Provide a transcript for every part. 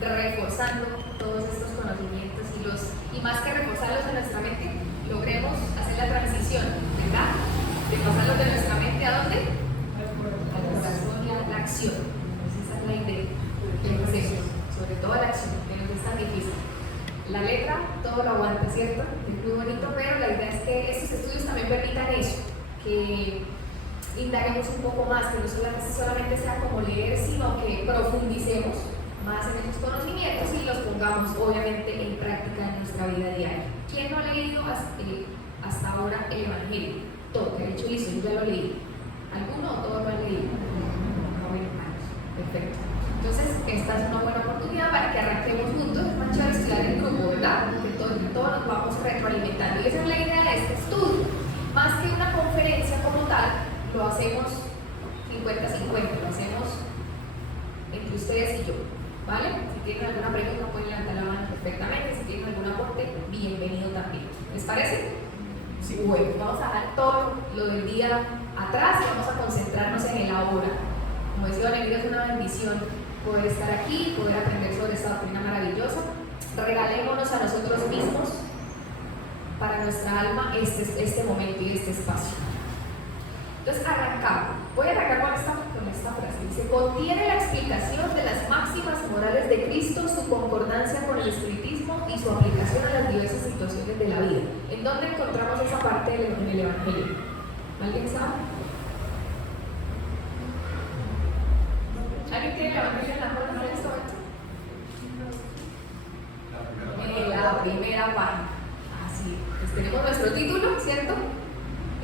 reforzando todos estos conocimientos y más que reforzarlos en nuestra mente, logremos hacer la transición, ¿verdad? De pasarlos de nuestra mente ¿a dónde? Al corazón y a la acción. Entonces esa es la idea que hacemos, sobre todo la acción, que nos es tan difícil. La letra todo lo aguanta, ¿cierto? Es muy bonito, pero la idea es que estos estudios también permitan eso, que indaguemos un poco más, que no solamente sea como leer, sino que profundicemos más en esos conocimientos y los pongamos obviamente en práctica en nuestra vida diaria. ¿Quién no ha leído hasta ahora el Evangelio? Todo, que de hecho hizo, yo ya lo leí. ¿Alguno o todos lo han leído? No, bueno, perfecto. Entonces, esta es una buena oportunidad para que arranquemos juntos. Es más chévere estudiar en grupo, ¿verdad? Que todos nos vamos retroalimentando. Y esa es la idea de este estudio. Más que una conferencia como tal, lo hacemos 50-50, lo hacemos entre ustedes y yo, ¿vale? Si tienen alguna pregunta pueden levantar la mano perfectamente, si tienen algún aporte, bienvenido también. ¿Les parece? Sí. Bueno, vamos a dejar todo lo del día atrás y vamos a concentrarnos en el ahora. Como decía Don Emilio, es una bendición poder estar aquí, poder aprender sobre esta doctrina maravillosa. Regalémonos a nosotros mismos para nuestra alma este momento y este espacio. Entonces arrancamos. Voy a arrancar con esta frase. Dice: contiene la explicación de las máximas morales de Cristo, su concordancia con el espiritismo y su aplicación a las diversas situaciones de la vida. ¿En dónde encontramos esa parte en el Evangelio? ¿Alguien sabe? ¿Alguien tiene el Evangelio en la mano en este momento? En la primera página. Así. Pues tenemos nuestro título, ¿cierto?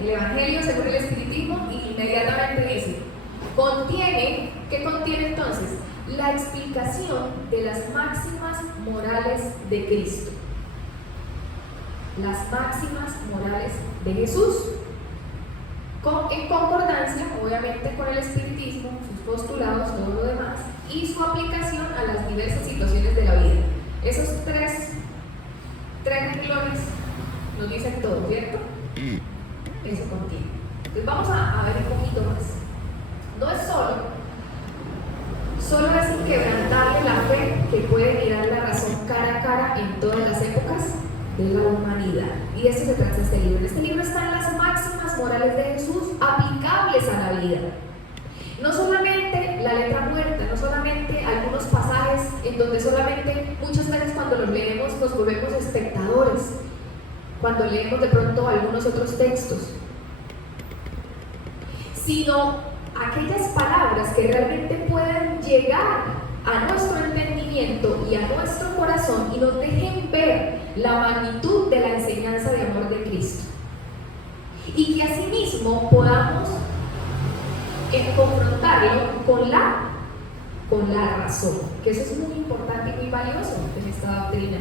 El Evangelio según el espiritismo, y inmediatamente dice: contiene, ¿qué contiene entonces? La explicación de las máximas morales de Cristo, las máximas morales de Jesús, en concordancia obviamente con el espiritismo, sus postulados, todo lo demás, y su aplicación a las diversas situaciones de la vida. Esos tres renglones nos dicen todo, ¿cierto? Eso contiene. Entonces vamos a ver un poquito más. No es solo es inquebrantable la fe que puede mirar la razón cara a cara en todas las épocas de la humanidad. Y de eso se trata este libro. En este libro están las máximas morales de Jesús aplicables a la vida. No solamente la letra muerta, no solamente algunos pasajes en donde solamente muchas veces cuando los leemos nos volvemos espectadores, cuando leemos de pronto algunos otros textos, sino aquellas palabras que realmente puedan llegar a nuestro entendimiento y a nuestro corazón y nos dejen ver la magnitud de la enseñanza de amor de Cristo, y que asimismo podamos confrontarlo con la razón, que eso es muy importante y muy valioso en esta doctrina.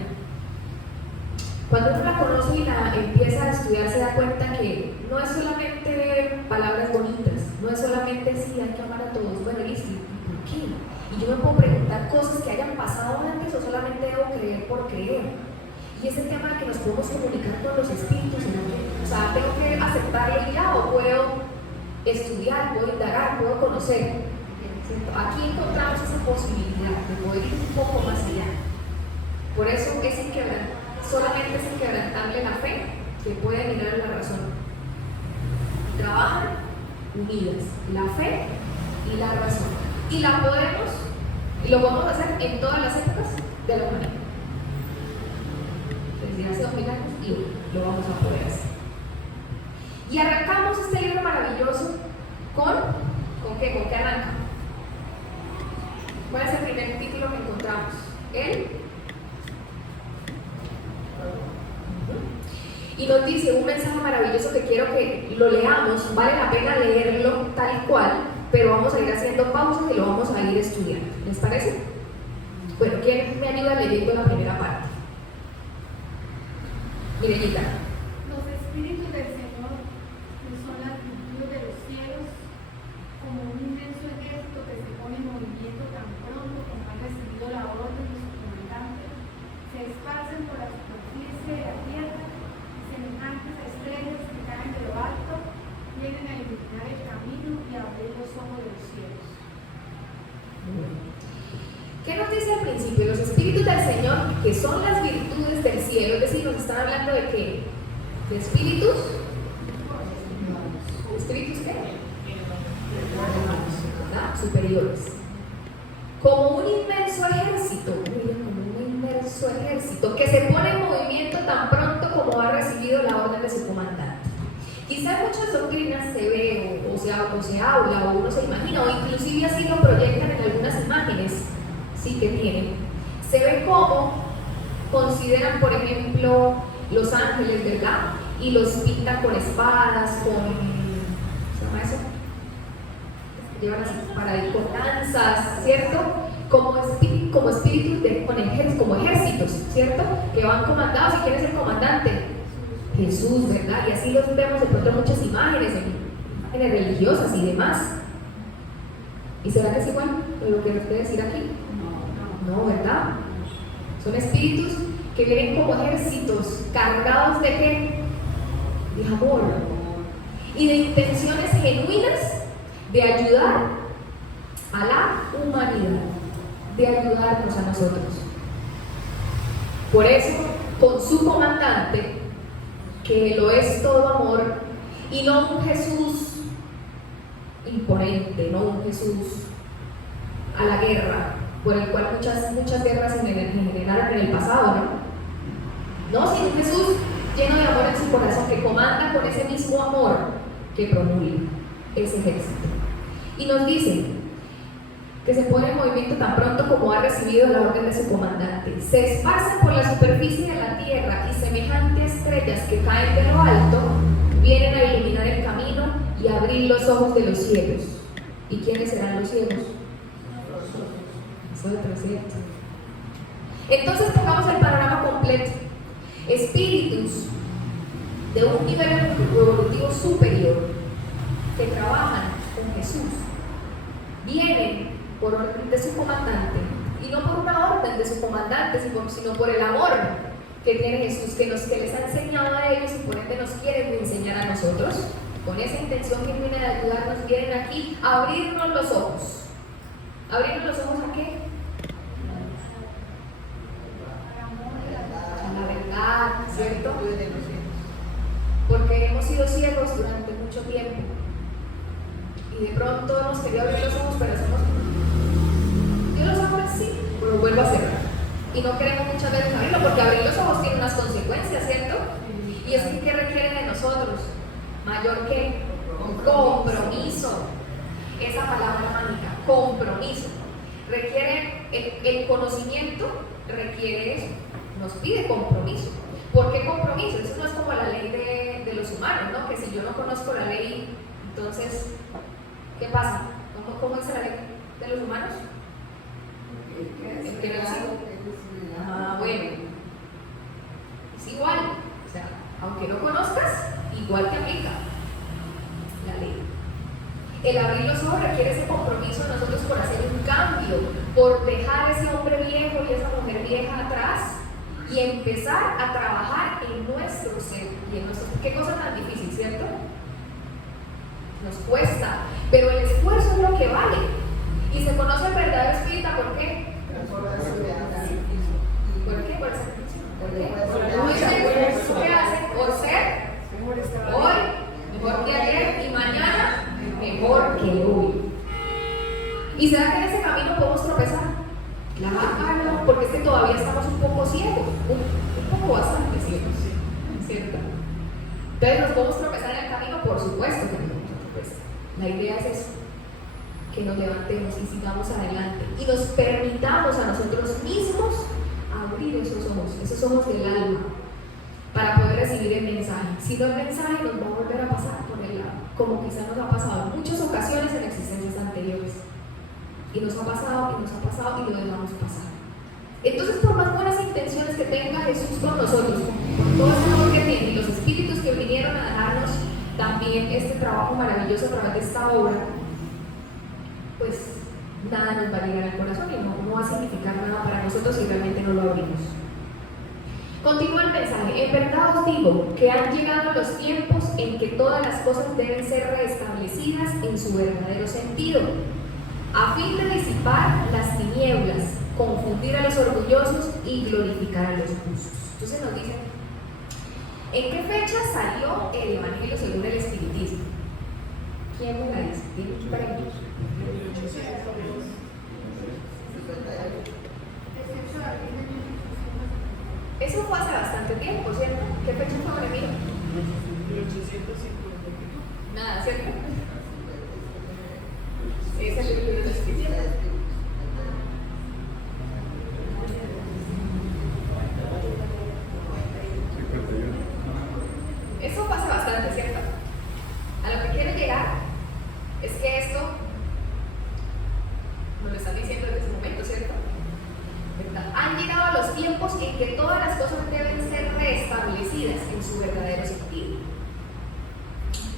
Cuando uno la conoce y la empieza a estudiar, se da cuenta que no es solamente palabras bonitas, no es solamente sí, hay que amar a todos, bueno, listo, ¿por qué? Y yo me puedo preguntar cosas que hayan pasado antes o solamente debo creer por creer. Y ese tema de que nos podemos comunicar con los espíritus, o sea, tengo que aceptarlo y ya, o puedo estudiar, puedo indagar, puedo conocer, ¿cierto? Aquí encontramos esa posibilidad de poder ir un poco más allá. Por eso solamente es inquebrantable la fe que puede mirar la razón. Trabajan unidas, la fe y la razón. Y lo podemos hacer en todas las épocas de la humanidad. Desde hace 2000 años y lo vamos a poder hacer. Y arrancamos este libro maravilloso ¿con qué? ¿Con qué arranca? ¿Cuál es el primer título que encontramos? Y nos dice un mensaje maravilloso que quiero que lo leamos. Vale la pena leerlo tal cual, pero vamos a ir haciendo pausas y lo vamos a ir estudiando. ¿Les parece? Bueno, ¿quién me ayuda leyendo la primera parte? Mirenita. Los espíritus del Señor, que son las virtudes de los cielos, como un inmenso ejército que se pone en movimiento tan pronto como ha recibido la orden de su comandante, se esparcen por la superficie de la tierra, semejantes a estrellas que caen de lo alto, vienen a iluminar el camino y a abrir los ojos de los cielos. ¿Qué nos dice al principio? Los espíritus del Señor, que son las virtudes del cielo, es decir, nos están hablando de qué? ¿De espíritus? ¿Espíritus qué? ¿Verdad? Superiores. Como un inmenso ejército, como un inmenso ejército que se pone en movimiento tan pronto como ha recibido la orden de su comandante. Quizá en muchas doctrinas se ve o se habla o uno se imagina o inclusive así lo proyectan en algunas imágenes, sí que tienen. Se ve cómo consideran, por ejemplo, los ángeles, ¿verdad? Y los pintan con espadas, con, ¿cómo se llama eso? Llevan así para ir con lanzas, ¿cierto? Como espíritus como ejércitos, ¿cierto? Que van comandados. ¿Y quién es el comandante? Jesús, ¿verdad? Y así los vemos de pronto en muchas imágenes religiosas y demás. ¿Y será que es igual lo que nos quiere decir aquí? No, ¿verdad? Son espíritus que vienen como ejércitos, cargados de ¿qué? De amor y de intenciones genuinas de ayudar a la humanidad, de ayudarnos a nosotros. Por eso, con su comandante, que lo es todo amor, y no un Jesús imponente, no un Jesús a la guerra, por el cual muchas guerras se generaron en el pasado, ¿no? Sino un Jesús lleno de amor en su corazón, que comanda con ese mismo amor que promulga ese ejército. Y nos dice que se pone en movimiento tan pronto como ha recibido la orden de su comandante. Se esparcen por la superficie de la tierra y semejante a estrellas que caen de lo alto, vienen a iluminar el camino y a abrir los ojos de los ciegos. ¿Y quiénes serán los ciegos? Nosotros, ¿cierto? Entonces pongamos el panorama completo. Espíritus de un nivel evolutivo superior que trabajan con Jesús vienen por orden de su comandante, y no por una orden de su comandante, sino por el amor que tiene Jesús, que les ha enseñado a ellos y por ende nos quiere enseñar a nosotros. Con esa intención genuina de ayudarnos, vienen aquí a abrirnos los ojos. ¿Abrirnos los ojos a qué? A la verdad, ¿cierto? Porque hemos sido ciegos durante mucho tiempo y de pronto hemos querido abrir los ojos, pero hacemos yo los abro así, pero vuelvo a cerrar y no queremos muchas veces abrirlo, porque abrir los ojos tiene unas consecuencias, ¿cierto? Y es que requiere de nosotros mayor que compromiso. Esa palabra mágica, compromiso, requiere el conocimiento, requiere eso, nos pide compromiso. ¿Por qué compromiso? Eso no es como la ley de los humanos, ¿no? Que si yo no conozco la ley, entonces, ¿qué pasa? ¿Cómo es la ley de los humanos? El que no existe. Bueno, es igual, o sea, aunque no conozcas, igual te aplica la ley. El abrir los ojos requiere ese compromiso de nosotros por hacer un cambio, por dejar ese hombre viejo y esa mujer vieja atrás y empezar a trabajar en nuestro ser y en nuestro... Qué cosa tan difícil, ¿cierto? Nos cuesta, pero el esfuerzo es lo que vale. Y se conoce el verdadero espíritu, ¿por qué? ¿Por qué? Por el sacrificio. ¿Por qué? ¿Qué hacen? Por ser hoy mejor que ayer y mañana mejor que hoy. ¿Y será que en ese camino podemos tropezar? Claro, porque es que todavía estamos un poco ciegos, un poco bastante ciegos, ¿cierto? Entonces nos podemos tropezar en el camino, por supuesto que nos vamos a tropezar. La idea es eso, que nos levantemos y sigamos adelante y nos permitamos a nosotros mismos abrir esos ojos del alma para poder recibir el mensaje. Si no, el mensaje nos va a volver a pasar por el lado, como quizás nos ha pasado en muchas ocasiones en existencias anteriores. Y nos ha pasado y lo dejamos pasar. Entonces, por más buenas intenciones que tenga Jesús con nosotros, con todo ese amor que tiene y los espíritus que vinieron a dejarnos también este trabajo maravilloso a través de esta obra, pues nada nos va a llegar al corazón y no va a significar nada para nosotros si realmente no lo abrimos. Continúa el mensaje. En verdad os digo que han llegado los tiempos en que todas las cosas deben ser restablecidas en su verdadero sentido, a fin de disipar las tinieblas confundir a los orgullosos y glorificar a los justos. Entonces nos dicen, ¿en qué fecha salió el Evangelio según el Espiritismo? ¿Quién me la dice? ¿Tiene un premio? Eso fue hace bastante tiempo, ¿cierto? ¿Qué fecha fue, Remiro? 1850. Nada, ¿cierto? Es el libro de los Espiritismos. Eso pasa bastante, ¿cierto? A lo que quiero llegar es que esto nos lo están diciendo desde ese momento, ¿cierto? ¿Verdad? Han llegado los tiempos en que todas las cosas deben ser restablecidas en su verdadero sentido,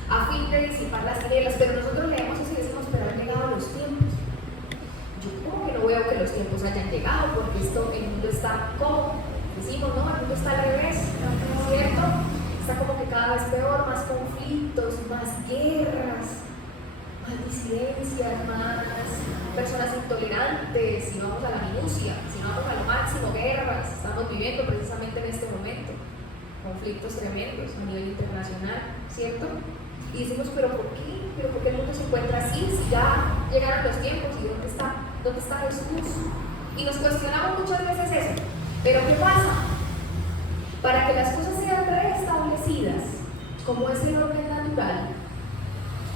a fin de disipar las tinieblas. Pero nosotros leemos eso y decimos, pero han llegado los tiempos. Yo como que no veo que los tiempos hayan llegado, porque el mundo está como, decimos, no, el mundo está al revés, ¿cierto? Está como que cada vez peor, más conflictos, más guerras, más disidencias, más personas intolerantes, si vamos a la minucia, si vamos a lo máximo, guerras. Estamos viviendo precisamente en este momento conflictos tremendos a nivel internacional, ¿cierto? Y decimos, ¿pero por qué? ¿Pero por qué el mundo se encuentra así? Si ya llegaron los tiempos, ¿y dónde está Jesús? Y nos cuestionamos muchas veces eso. ¿Pero qué pasa? Para que las cosas sean restablecidas, como es el orden natural,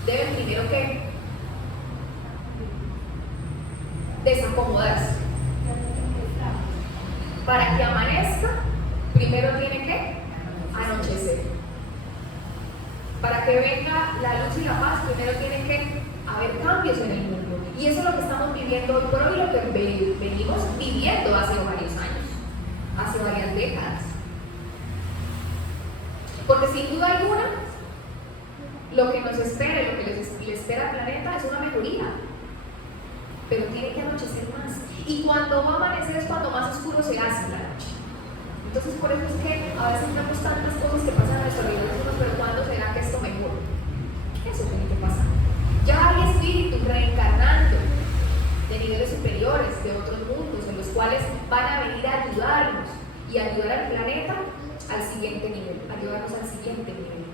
deben primero que desacomodarse. Para que amanezca, primero tiene que anochecer. Para que venga la luz y la paz, primero tiene que haber cambios en el mundo. Y eso es lo que estamos viviendo hoy por hoy, lo que venimos viviendo hace varios años, hace varias décadas. Porque sin duda alguna, lo que nos espera, lo que le espera al planeta es una mejoría. Pero tiene que anochecer más. Y cuando va a amanecer es cuando más oscuro se hace la noche. Entonces por eso es que a veces vemos tantas cosas que pasan a nuestro alrededor, pero ¿cuándo será que esto mejora? Eso tiene que pasar. Ya hay espíritus reencarnando de niveles superiores, de otros mundos, en los cuales van a venir a ayudarnos y ayudar al planeta al siguiente nivel, ayudarnos al siguiente nivel.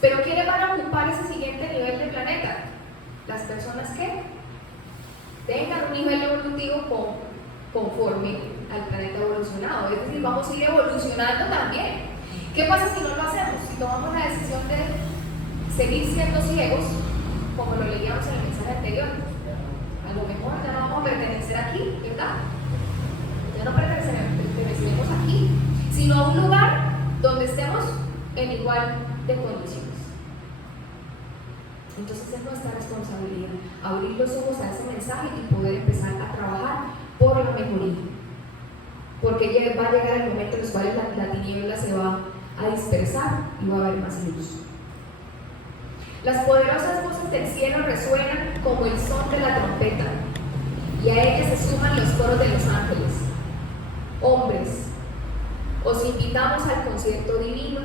Pero ¿quiénes van a ocupar ese siguiente nivel del planeta? Las personas que tengan un nivel evolutivo conforme al planeta evolucionado, es decir, vamos a ir evolucionando también. ¿Qué pasa si no lo hacemos? Si tomamos la decisión de seguir siendo ciegos, como lo leíamos en el mensaje anterior, a lo mejor ya no vamos a pertenecer aquí, ¿verdad? Ya no pertenecemos aquí, sino a un lugar donde estemos en igual de condiciones. Entonces es nuestra responsabilidad abrir los ojos a ese mensaje y poder empezar a trabajar por la mejoría, porque va a llegar el momento en el cual la tiniebla se va a dispersar y va a haber más luz. Las poderosas voces del cielo resuenan como el son de la trompeta, y a ellas se suman los coros de los ángeles. Hombres, os invitamos al concierto divino.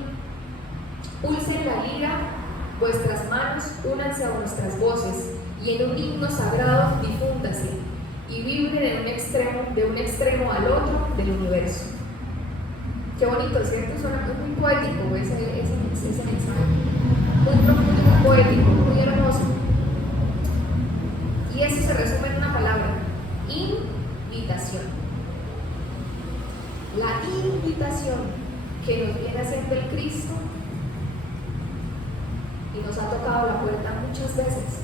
Pulsen la lira vuestras manos, únanse a vuestras voces, y en un himno sagrado difúndase y vibren de un extremo al otro del universo. Qué bonito, ¿cierto? Suena muy poético ese mensaje, muy profundo, muy poético, muy hermoso. Y eso se resume en una palabra: invitación. La invitación que nos viene haciendo el Cristo, y nos ha tocado la puerta muchas veces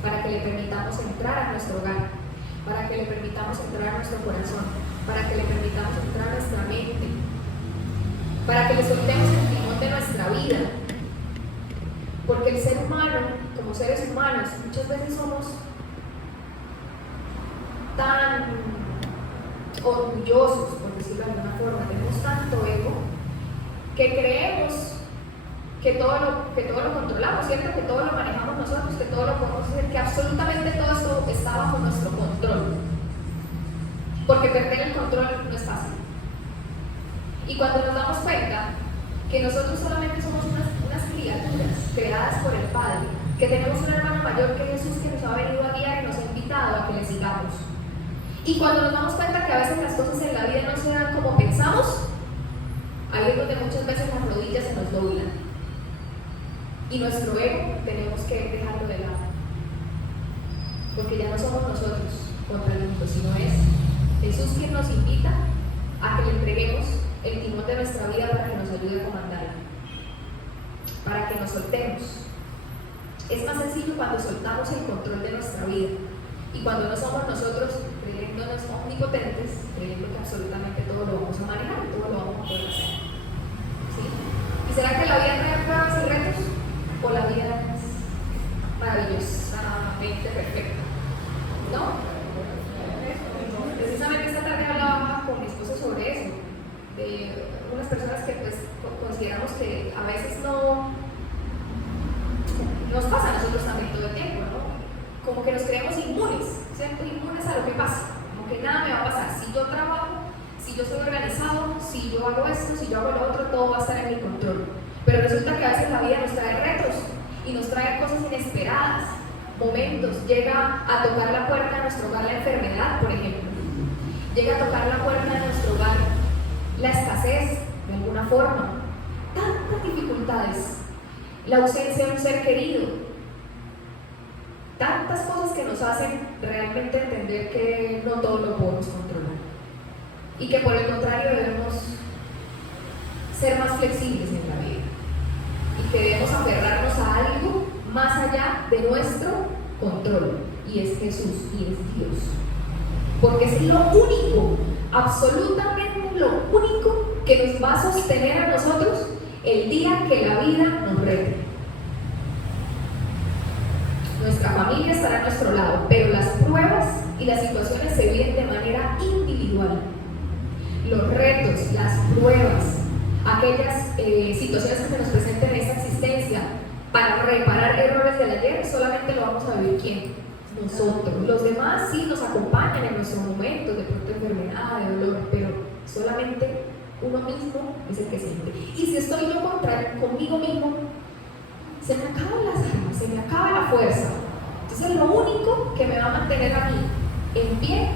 para que le permitamos entrar a nuestro hogar, para que le permitamos entrar a nuestro corazón, para que le permitamos entrar a nuestra mente, para que le soltemos el timón de nuestra vida. Porque el ser humano, como seres humanos, muchas veces somos tan orgullosos, por decirlo de alguna forma, tenemos tanto ego, que creemos que todo lo controlamos, ¿cierto? Que todo lo manejamos nosotros, que todo lo podemos hacer, que absolutamente todo esto está bajo nuestro control. Porque perder el control no es fácil. Y cuando nos damos cuenta que nosotros solamente somos unas criaturas creadas por el Padre, que tenemos un hermano mayor que Jesús, que nos ha venido a guiar y nos ha invitado invitado a que le sigamos. Y cuando nos damos cuenta que a veces las cosas en la vida no se dan como pensamos, ahí es donde muchas veces las rodillas se nos doblan. Y nuestro ego tenemos que dejarlo de lado. Porque ya no somos nosotros contra el mundo, sino es Jesús quien nos invita a que le entreguemos el timón de nuestra vida para que nos ayude a comandarla, para que nos soltemos. Es más sencillo cuando soltamos el control de nuestra vida y cuando no somos nosotros creyéndonos omnipotentes, creyendo que absolutamente todo lo vamos a manejar y todo lo vamos a poder hacer. ¿Sí? ¿Y será que la vida trae pruebas y retos? ¿O la vida es maravillosamente perfecta? ¿No? Precisamente esta tarde hablaba con mi esposo sobre eso, de unas personas que pues consideramos que a veces no nos pasa a nosotros también todo el tiempo, ¿no? Como que nos creemos inmunes, ¿cierto? Inmunes a lo que pasa, como que nada me va a pasar. Si yo trabajo, si yo soy organizado, si yo hago esto, si yo hago lo otro, todo va a estar en mi control. Pero resulta que a veces la vida nos trae retos y nos trae cosas inesperadas, momentos. Llega a tocar la puerta de nuestro hogar la enfermedad, por ejemplo. Llega a tocar la puerta de nuestro hogar la escasez, de alguna forma. Tantas dificultades. La ausencia de un ser querido. Tantas cosas que nos hacen realmente entender que no todo lo podemos controlar. Y que por el contrario debemos ser más flexibles en la vida. Y que debemos aferrarnos a algo más allá de nuestro control. Y es Jesús, y es Dios. Porque es lo único, absolutamente lo único que nos va a sostener a nosotros el día que la vida nos rete. Nuestra familia estará a nuestro lado, pero las pruebas y las situaciones se viven de manera individual. Los retos, las pruebas, aquellas situaciones que se nos presenten en esta existencia para reparar errores del ayer, solamente lo vamos a vivir ¿quién? Nosotros. Los demás sí nos acompañan en nuestros momentos de pronto enfermedad, de dolor, pero solamente uno mismo es el que siente. Y si estoy yo conmigo mismo, se me acaban las armas, se me acaba la fuerza. Entonces lo único que me va a mantener a mí en pie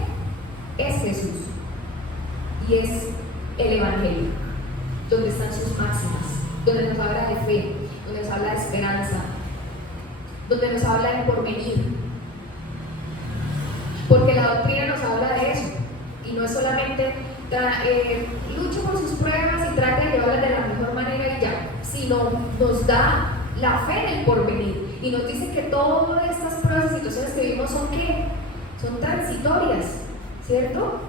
es Jesús. Y es el Evangelio, donde están sus máximas, donde nos habla de fe, donde nos habla de esperanza, donde nos habla del porvenir. Porque la doctrina nos habla de eso. Y no es solamente luche por sus pruebas y trate de llevarlas de la mejor manera y ya, sino nos da la fe en el porvenir y nos dice que todas estas pruebas y situaciones que vivimos son ¿qué? Son transitorias, ¿cierto?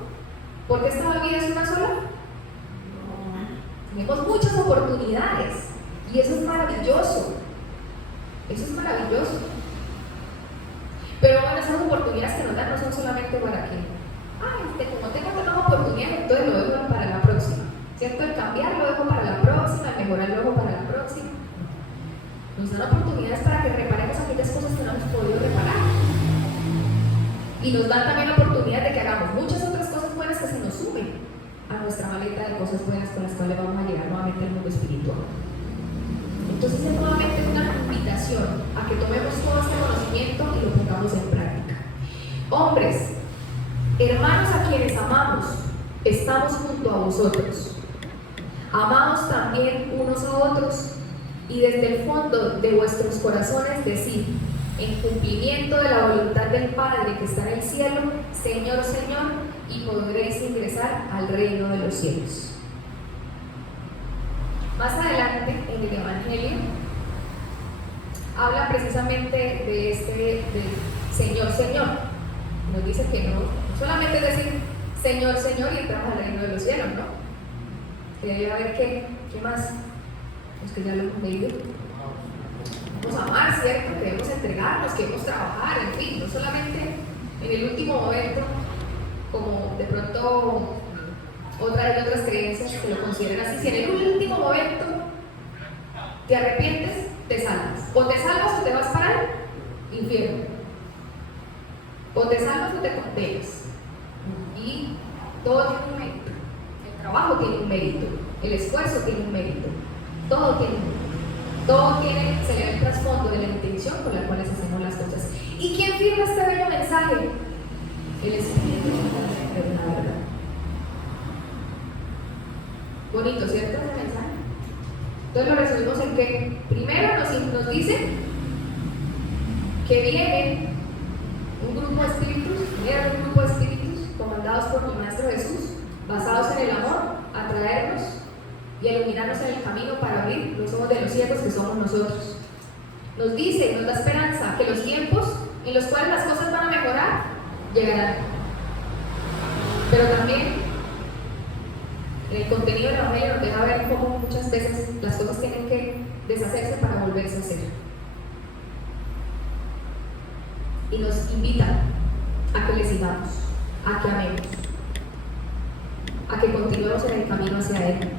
Porque esta vida es una sola. Tenemos muchas oportunidades y eso es maravilloso. Eso es maravilloso. Pero bueno, esas oportunidades que nos dan no son solamente para que como tengo tantas oportunidades, entonces lo dejo para la próxima, ¿cierto? El cambiar lo dejo para la próxima, el mejorar lo dejo para la próxima. Nos dan oportunidades para que reparemos aquellas cosas que no hemos podido reparar. Y nos dan también la oportunidad de que hagamos muchas otras cosas buenas que se nos sumen a nuestra maleta de cosas buenas con las cuales vamos a llegar nuevamente al mundo espiritual. Entonces es nuevamente una invitación a que tomemos todo este conocimiento y lo pongamos en práctica. Hombres, hermanos a quienes amamos, estamos junto a vosotros. Amaos también unos a otros y desde el fondo de vuestros corazones decid, en cumplimiento de la voluntad del Padre que está en el cielo, Señor, Señor, y podréis ingresar al reino de los cielos. Más adelante en el Evangelio habla precisamente de Señor, Señor. Nos dice que no solamente es decir Señor, Señor y entramos al reino de los cielos, ¿no? Que debe haber qué más. Los que ya lo hemos leído. Vamos a amar, ¿cierto? Que debemos entregarnos, que debemos trabajar, en fin, no solamente en el último momento, como de pronto otras creencias que lo consideran así. Si en el último momento te arrepientes, te salvas. O te salvas o te vas para el infierno. O te salvas o te condenas. Y todo tiene un mérito. El trabajo tiene un mérito. El esfuerzo tiene un mérito. Todo tiene un mérito. Todo se le da el trasfondo de la intención con la cual hacemos las cosas. ¿Y quién firma este bello mensaje? El Espíritu de la verdad. Bonito, ¿cierto? Ese mensaje. Entonces lo resumimos en que primero nos dice que viene un grupo de espíritus comandados por mi Maestro Jesús, basados en el amor, a traernos y a iluminarnos en el camino para abrir los ojos de los ciegos que somos nosotros. Nos dice, nos da esperanza que los tiempos en los cuales las cosas van a mejorar llegarán. Pero también el contenido del Evangelio nos deja ver cómo muchas veces las cosas tienen que deshacerse para volverse a hacer. Y nos invita a que le sigamos, a que amemos, a que continuemos en el camino hacia Él.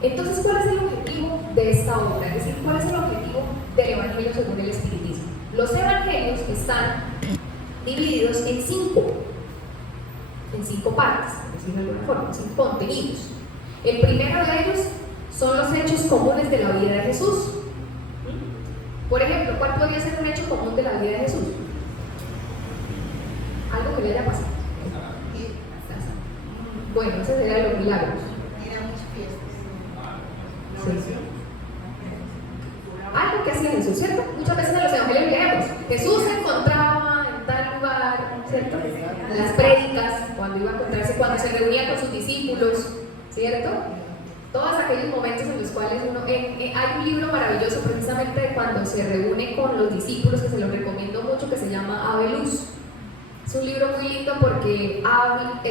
Entonces, ¿cuál es el objetivo de esta obra? Es decir, ¿cuál es el objetivo del Evangelio según el Espiritismo? Los Evangelios están divididos en cinco partes, por decirlo de alguna forma, 5 contenidos. El primero de ellos son los hechos comunes de la vida de Jesús. Por ejemplo, ¿cuál podría ser un hecho común de la vida de Jesús? Algo que le haya pasado. Bueno, ese sería los milagros. Sí. Algo que hacía Jesús, ¿cierto? Muchas veces en los evangelios leemos, Jesús se encontraba en tal lugar, ¿cierto? En las prédicas, cuando iba a encontrarse, cuando se reunía con sus discípulos, ¿cierto? Todos aquellos momentos en los cuales uno... hay un libro maravilloso precisamente de cuando se reúne con los discípulos, que se lo recomiendo mucho, que se llama Ave Luz. Es un libro muy lindo porque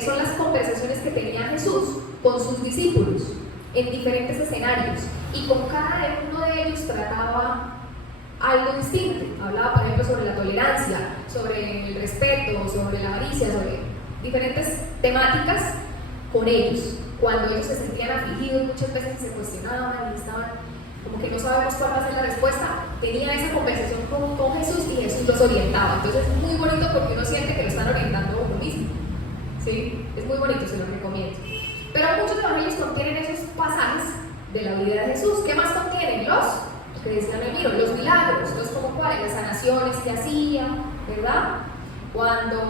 son las conversaciones que tenía Jesús con sus discípulos en diferentes escenarios, y con cada uno de ellos trataba algo distinto. Hablaba, por ejemplo, sobre la tolerancia, sobre el respeto, sobre la avaricia, sobre diferentes temáticas con ellos. Cuando ellos se sentían afligidos, muchas veces se cuestionaban y estaban como que no sabemos cuál va a ser la respuesta, tenía esa conversación con Jesús y Jesús los orientaba. Entonces es muy bonito porque uno siente que lo están orientando a uno mismo. ¿Sí? Es muy bonito, se lo recomiendo. Pero muchos evangelios contienen esos pasajes de la vida de Jesús. ¿Qué más contienen? Los que decían el libro, los milagros. Entonces, ¿como cuáles? Las sanaciones que hacía, ¿verdad? Cuando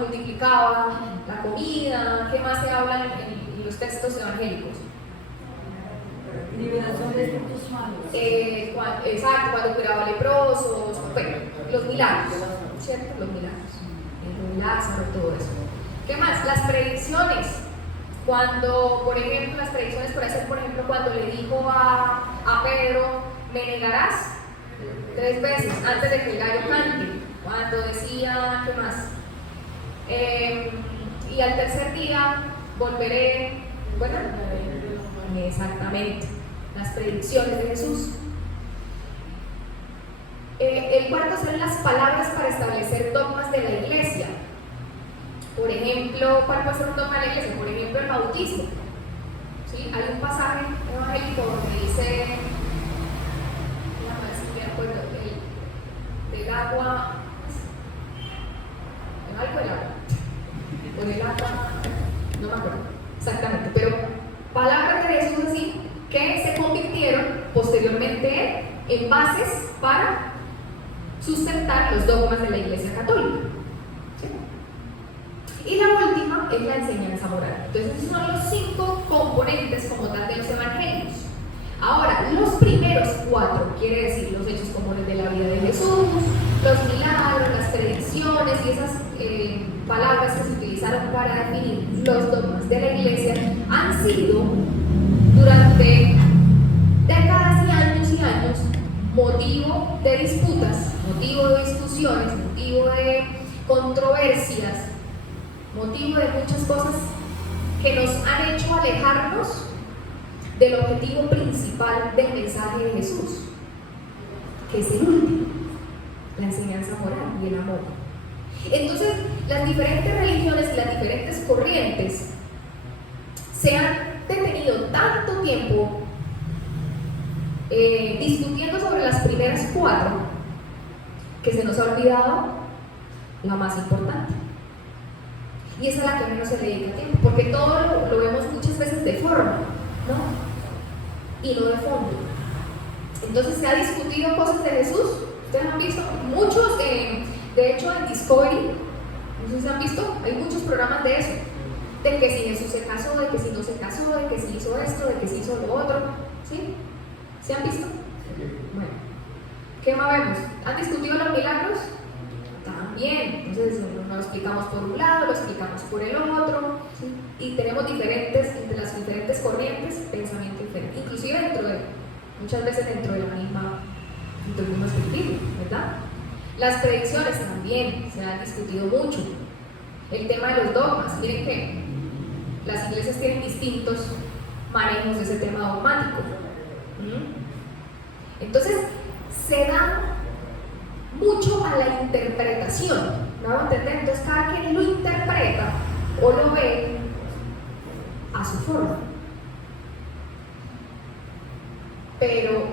multiplicaba la comida. ¿Qué más se habla en los textos evangélicos? Liberación de espíritus malos. Exacto, cuando curaba leprosos. Bueno, los milagros, ¿cierto? Los milagros. El Lázaro, todo eso. ¿Qué más? Las predicciones. Cuando, por ejemplo, las predicciones puede ser, por ejemplo, cuando le dijo a Pedro, me negarás 3 veces antes de que el gallo cante. Cuando decía, ¿qué más? Y al tercer día volveré. Bueno, exactamente. Las predicciones de Jesús. El cuarto son las palabras para establecer dogmas de la iglesia. Por ejemplo, ¿cuál puede ser un dogma de la iglesia? Por ejemplo, el bautismo. ¿Sí? Hay un pasaje evangélico donde dice, del agua, algo del agua, o del agua, no me acuerdo exactamente, pero palabras de Jesús así que se convirtieron posteriormente en bases para sustentar los dogmas de la Iglesia Católica. ¿Sí? Y la última es la enseñanza moral. Entonces, esos son los 5 componentes como tal de los evangelios. Ahora, los primeros 4, quiere decir los hechos comunes de la vida de Jesús, los milagros, las predicciones y esas palabras que se utilizaron para definir los dogmas de la Iglesia, han sido durante décadas y años motivo de disputas, motivo de discusiones, motivo de controversias, motivo de muchas cosas que nos han hecho alejarnos del objetivo principal del mensaje de Jesús, que es el último, la enseñanza moral y el amor. Entonces, las diferentes religiones y las diferentes corrientes se han detenido tanto tiempo discutiendo sobre las primeras 4 que se nos ha olvidado la más importante. Y esa es la que menos se le dedica tiempo, porque todo lo vemos muchas veces de forma, ¿no? Y no de fondo. Entonces se ha discutido cosas de Jesús. Ustedes han visto muchos, de hecho en Discovery, no sé si han visto, hay muchos programas de eso, de que si Jesús se casó, de que si no se casó, de que si hizo esto, de que si hizo lo otro, ¿sí? ¿Se han visto? Bueno, ¿qué más vemos? ¿Han discutido los milagros? También, entonces lo explicamos por un lado, lo explicamos por el otro, ¿sí? Y tenemos diferentes, entre las diferentes corrientes, pensamiento diferente, inclusive muchas veces dentro del mismo espiritismo, ¿verdad? Las predicciones también se han discutido mucho. El tema de los dogmas, miren que las iglesias tienen distintos manejos de ese tema dogmático. Entonces, se da mucho a la interpretación, ¿me hago entender? Entonces, cada quien lo interpreta o lo ve a su forma. Pero,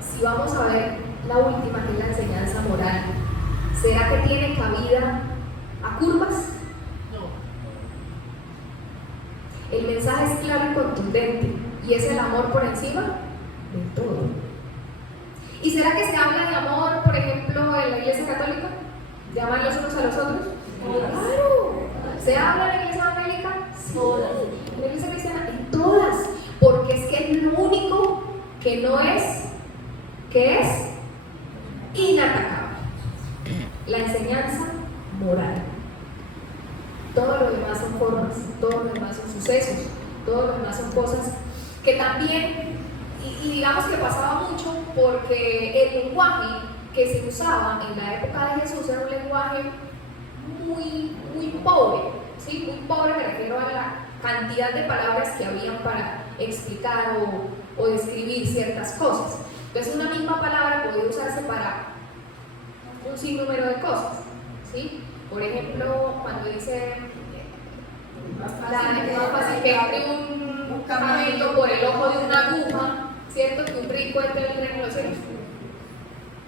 si vamos a ver la última, que es la enseñanza moral, ¿será que tiene cabida a curvas? No. El mensaje es claro y contundente, y es el amor por encima de todo. ¿Y será que se habla de amor, por ejemplo, en la Iglesia Católica? ¿De amar los unos a los otros? ¡Claro! ¿Se habla en la Iglesia Evangélica? Sí. ¿En la Iglesia Cristiana? En todas, porque es que es lo único que no es, que es inatacable. La enseñanza moral. Todo lo demás son formas, todo lo demás son sucesos, todo lo demás son cosas que también, y digamos que pasaba mucho porque el lenguaje que se usaba en la época de Jesús era un lenguaje muy pobre, ¿sí? Muy pobre, me refiero a la cantidad de palabras que habían para explicar o describir ciertas cosas. Entonces una misma palabra podía usarse para un sinnúmero de cosas, ¿sí? Por ejemplo, cuando dice más fácil que entre un camello por el ojo de una aguja, ¿cierto? Que un rico entre el reino de los cielos.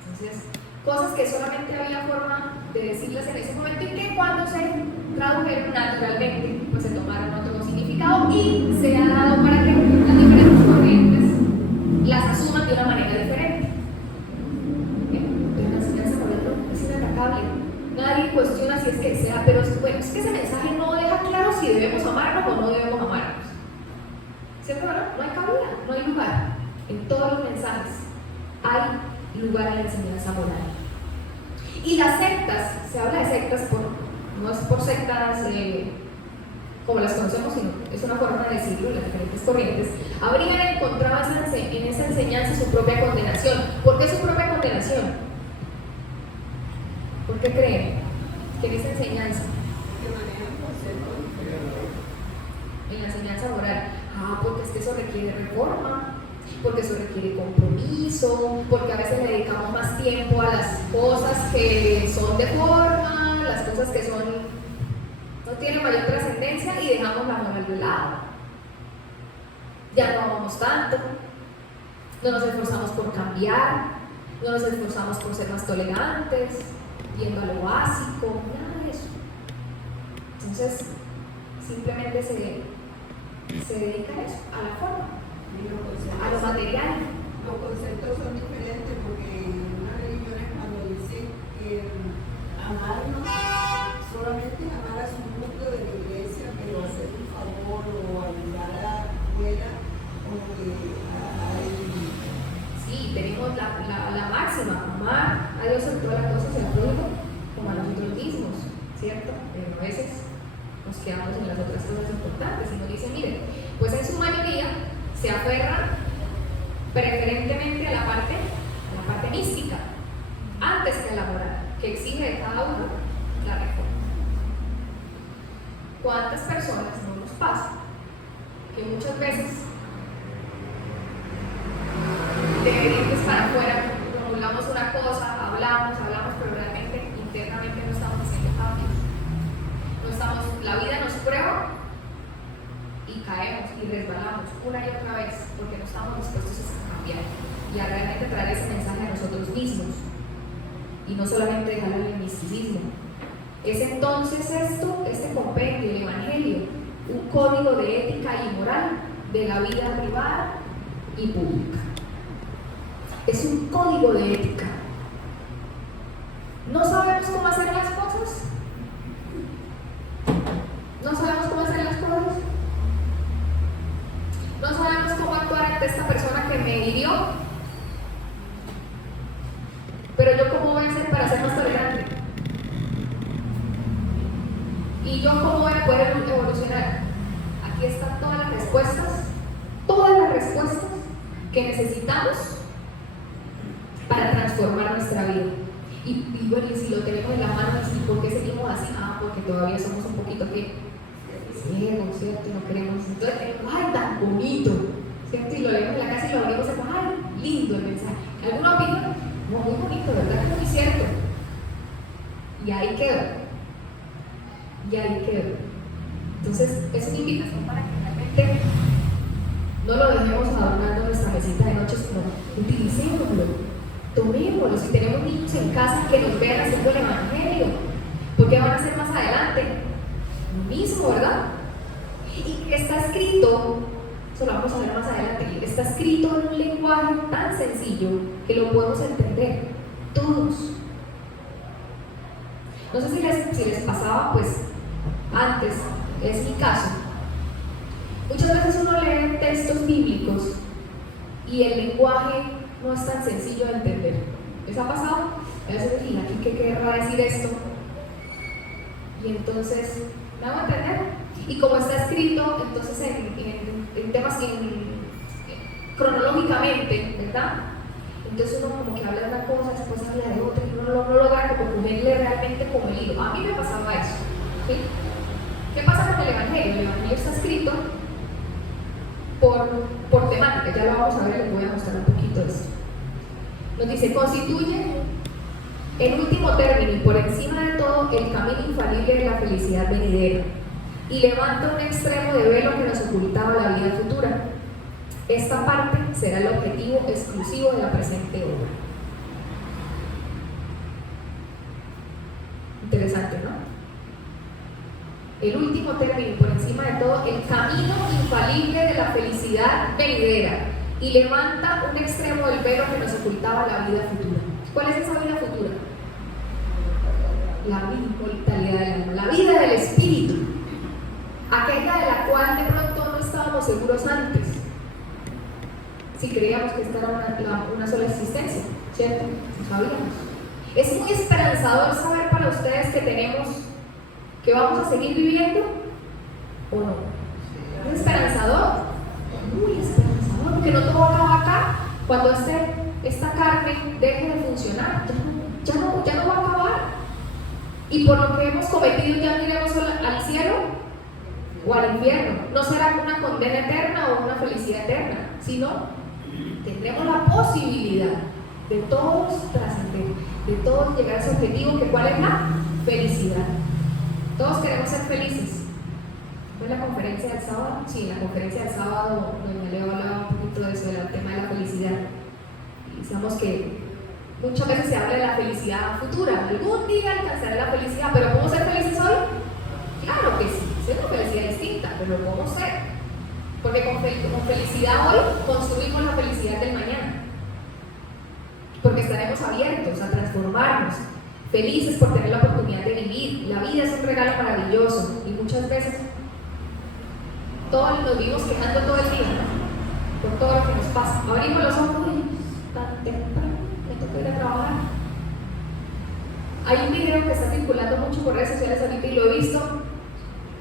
Entonces, cosas que solamente había forma de decirlas en ese momento y que cuando se tradujeron naturalmente, pues se tomaron otro significado y se ha dado para que las diferentes corrientes las asuman de una manera diferente. Pero la enseñanza moral es inatacable. Nadie cuestiona si es que sea, pero bueno, es que ese mensaje no deja claro si debemos amarnos o no debemos amarnos. ¿Cierto? No hay cabida, no hay lugar. En todos los mensajes hay lugar a la enseñanza moral. Y las sectas, se habla de sectas no es por sectas como las conocemos, sino es una forma de decirlo, las diferentes corrientes, habrían encontrado en esa enseñanza su propia condenación. ¿Por qué su propia condenación? ¿Por qué creen que en esa enseñanza? En la enseñanza moral, porque es que eso requiere reforma, porque eso requiere compromiso, porque a veces le dedicamos más tiempo a las cosas que son de forma, las cosas que no tienen mayor trascendencia y dejamos la moral de lado. Ya no amamos tanto, no nos esforzamos por cambiar, no nos esforzamos por ser más tolerantes, yendo a lo básico, nada de eso. Entonces, simplemente se dedica a eso, a la forma, a lo material. Los conceptos son diferentes porque en una religión es cuando dicen amarnos, solamente amar a su núcleo de la iglesia, pero hacer un favor o ayudar afuera, como que Sí, tenemos la máxima, amar a Dios sobre todas las cosas y al prójimo como a nosotros mismos, ¿cierto? Pero a veces nos quedamos en las otras cosas importantes y nos dicen, miren, pues en su mayoría se aferran preferentemente a la parte mística, antes que a la moral, que exige de cada uno la reforma. ¿Cuántas personas no nos pasa que muchas veces de dientes para afuera formulamos una cosa, hablamos, pero realmente internamente no estamos haciendo cambios? La vida nos prueba y caemos y resbalamos una y otra vez porque no estamos dispuestos a cambiar y a realmente traer ese mensaje a nosotros mismos y no solamente dejarlo en el misticismo. Es entonces este compendio, el Evangelio, un código de ética y moral de la vida privada y pública. es un código de ética. ¿No sabemos cómo hacer las cosas? ¿No sabemos cómo hacer las cosas? ¿No sabemos cómo actuar ante esta persona que me hirió? Pero yo, ¿cómo voy a hacer para ser más tolerante? ¿Y yo cómo voy a poder evolucionar? Aquí están todas las respuestas que necesitamos para transformar nuestra vida. Y bueno, y si lo tenemos en la mano, ¿y por qué seguimos así? Porque todavía somos un poquito ciegos, ¿cierto? Y no queremos. Entonces tenemos, ¡ay, tan bonito! ¿Cierto? Y lo leemos en la casa y lo abrimos y decimos, ¡ay, lindo el mensaje! ¿Alguna opinión? No, muy bonito, ¿verdad? Que es muy cierto. Y ahí quedó. Entonces, es una invitación para que realmente no lo dejemos adornando nuestra mesita de noche, sino utilicémoslo, tomémoslo. Si tenemos niños en casa que nos vean haciendo el evangelio, porque van a hacer más adelante lo mismo, ¿verdad? Y está escrito, eso lo vamos a ver más adelante, está escrito en un lenguaje tan sencillo que lo podemos entender todos. No sé si les pasaba, pues antes, es mi caso. Muchas veces uno lee textos bíblicos y el lenguaje no es tan sencillo de entender. ¿Les ha pasado? A veces dicen, ¿aquí qué querrá decir esto? Y entonces, ¿me hago entender? Y como está escrito, entonces en temas cronológicamente, ¿verdad? Entonces uno como que habla de una cosa, después habla de otra, y uno no logra como cogerle realmente como el hilo. A mí me pasaba eso, ¿sí? ¿Qué pasa con el Evangelio? El Evangelio está escrito por temática, ya lo vamos a ver, les voy a mostrar un poquito de esto. Nos dice, constituye en último término y por encima de todo el camino infalible de la felicidad venidera y levanta un extremo de velo que nos ocultaba la vida futura. Esta parte será el objetivo exclusivo de la presente obra. Interesante, ¿no? El último término, por encima de todo, el camino infalible de la felicidad venidera y levanta un extremo del velo que nos ocultaba la vida futura. ¿Cuál es esa vida futura? La inmortalidad del alma, la vida del espíritu, aquella de la cual de pronto no estábamos seguros antes, si creíamos que esta era una sola existencia, ¿cierto? No sabíamos. Es muy esperanzador saber para ustedes que vamos a seguir viviendo, ¿o no? ¿Es esperanzador? Muy esperanzador, porque no todo acaba acá. Cuando esta carne deje de funcionar, ya no va a acabar. Y por lo que hemos cometido ya no iremos al cielo o al infierno. No será una condena eterna o una felicidad eterna, sino tendremos la posibilidad de todos trascender, de todos llegar a ese objetivo, que ¿cuál es la felicidad? Todos queremos ser felices. ¿Fue la conferencia del sábado? Sí, en la conferencia del sábado doña Leo hablaba un poquito de eso, del tema de la felicidad. Y decíamos que muchas veces se habla de la felicidad futura. Algún día alcanzaré la felicidad, pero ¿cómo ser felices hoy? Claro que sí, es una felicidad distinta, pero lo podemos ser. Porque con felicidad hoy construimos la felicidad del mañana. Porque estaremos abiertos a transformarnos, felices por tener la oportunidad de vivir. La vida es un regalo maravilloso y muchas veces todos nos vivimos quejando todo el día, ¿no? Por todo lo que nos pasa. Abrimos los ojos y tan temprano, me toca ir a trabajar. Hay un video que está circulando mucho por redes sociales ahorita y lo he visto.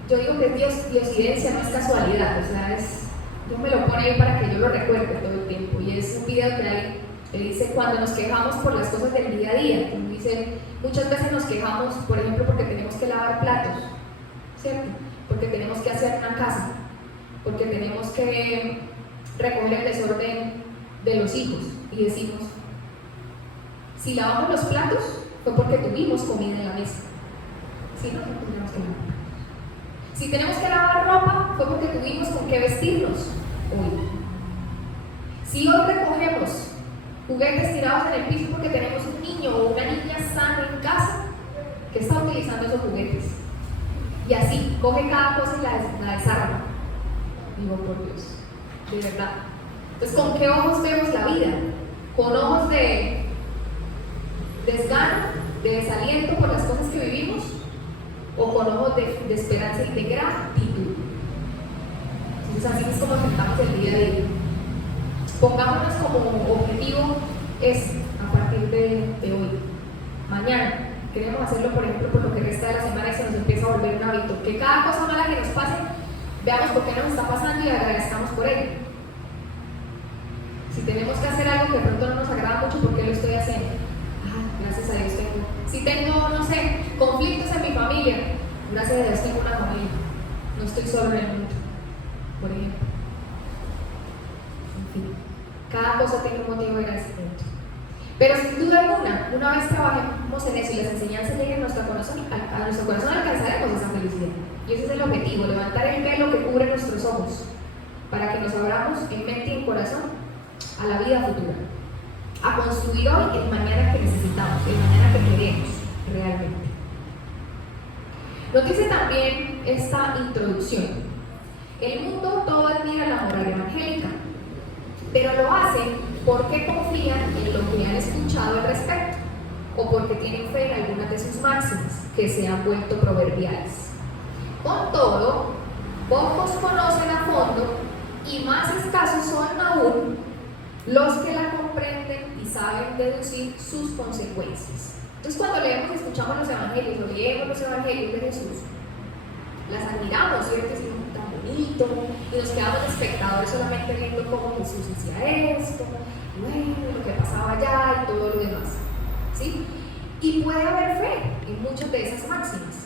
Yo digo que es diosidencia, no es casualidad, o sea, Dios me lo pone ahí para que yo lo recuerde todo el tiempo. Y es un video que hay, que dice cuando nos quejamos por las cosas del día a día. Dice, muchas veces nos quejamos, por ejemplo, porque tenemos que lavar platos, ¿cierto? Porque tenemos que hacer una casa, porque tenemos que recoger el desorden de los hijos. Y decimos, si lavamos los platos, fue porque tuvimos comida en la mesa. Si no, no tendríamos que lavar. Si tenemos que lavar ropa, fue porque tuvimos con qué vestirnos hoy. Si hoy recogemos juguetes tirados en el piso porque tenemos un niño o una niña sana en casa que está utilizando esos juguetes, y así coge cada cosa y la desarma. Digo, por Dios, de verdad. Entonces, ¿con qué ojos vemos la vida? con ojos de desgano, de desaliento por las cosas que vivimos, o con ojos de esperanza y de gratitud. Entonces así es como enfrentamos el día a día. Pongámonos como objetivo a partir de hoy, mañana. Queremos hacerlo, por ejemplo, por lo que resta de la semana y se nos empieza a volver un hábito. Que cada cosa mala que nos pase, veamos por qué nos está pasando y agradezcamos por ello. Si tenemos que hacer algo que de pronto no nos agrada mucho, ¿por qué lo estoy haciendo? Gracias a Dios tengo. Si tengo, no sé, conflictos en mi familia, gracias a Dios tengo una familia. No estoy solo en el mundo, por ejemplo. En fin, cada cosa tiene un motivo de agradecimiento. Pero sin duda alguna, una vez trabajemos en eso y las enseñanzas lleguen a nuestro corazón, alcanzaremos esa felicidad. Y ese es el objetivo, levantar el velo que cubre nuestros ojos, para que nos abramos en mente y en corazón a la vida futura, a construir hoy el mañana que necesitamos, el mañana que queremos realmente. Nos dice también esta introducción: el mundo todo admira la moral evangélica, pero lo hacen porque confían en lo que han escuchado al respecto, o porque tienen fe en algunas de sus máximas que se han vuelto proverbiales. Con todo, pocos conocen a fondo y más escasos son aún los que la comprenden y saben deducir sus consecuencias. Entonces, cuando leemos y escuchamos los evangelios o leemos los evangelios de Jesús, las admiramos, ¿cierto? Es tan bonito, y nos quedamos espectadores solamente viendo cómo Jesús hacía esto, y bueno, lo que pasaba allá y todo lo demás, ¿sí? Y puede haber fe en muchas de esas máximas,